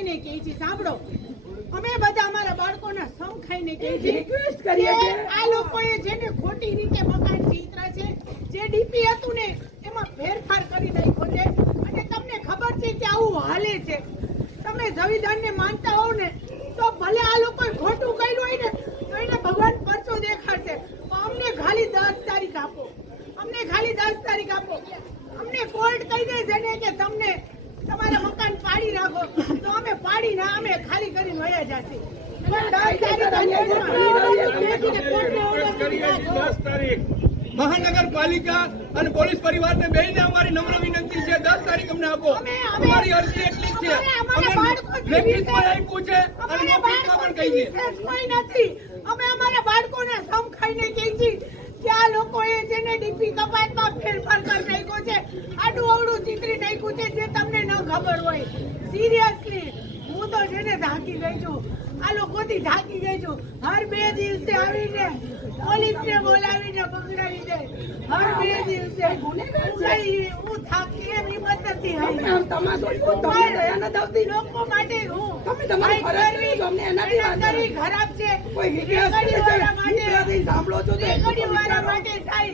ખાઈને કહે છે. સાંભળો, અમે બધા અમારા બાળકોના સમ ખાઈને કહે છે રિક્વેસ્ટ કરીએ કે છીએ. આ લોકોએ જેને ખોટી રીતે મકાન ચિત્રા છે, જે ડીપી હતું ને એમાં ફેરફાર કરી નાખ્યો છે, અને તમને ખબર છે કે આવું હાલે છે. તમે સંવિધાનને માનતા હોવ ને તો ભલે આ લોકોએ ખોટું કર્યું હોય ને તો એને ભગવાન પરચો દેખાડશે. અમને ખાલી 10 તારીખ આપો, અમને ખાલી 10 તારીખ આપો. અમને કોર્ટ કહી દે છે ને કે તમને તમારા મકાન પાડી રાખો, તો અમે પાડી ના અમે ખાલી કરીને વયા જશે. મહાનગરપાલિકા અને પોલીસ પરિવારને બેને અમારી નમ્ર વિનંતી છે, 10 તારીખ અમને આપો. અમારી અરજી એટલી જ છે. અમે લેખિતમાં આપ્યું છે અને મૌખિકમાં પણ કહી છે. કોઈ નથી. અમે અમારા બાળકોને સમ ખાઈને કહી છીએ કે આ લોકોએ જેને ડીપી કપાતમાં ફેરફાર કરી નાખ્યો છે, આડું અવળું ચિતરી નાખ્યું છે, જે તમને ન ખબર હોય. સિરિયસલી હું તો જેને ધાકી ગઈ છું, આ લોકોથી ધાકી ગઈ છું. હર 2 દિવસે આવીને પોલીસને બોલાવીને પકડાવી દે. હર 2 દિવસે હું થાકી એમ હિંમત નથી તમે આમ તમાશો જુઓ, તમને દયા નથી આવતી. લોકો માટે હું તમે તમારી ફરજ કરો છો, અમને એનાથી વાંધો નથી. ખરાબ છે. કોઈ વિકાસ કરે છે, વેકડીવાળા માટે સાંભળો છો તો વેકડીવાળા માટે થાય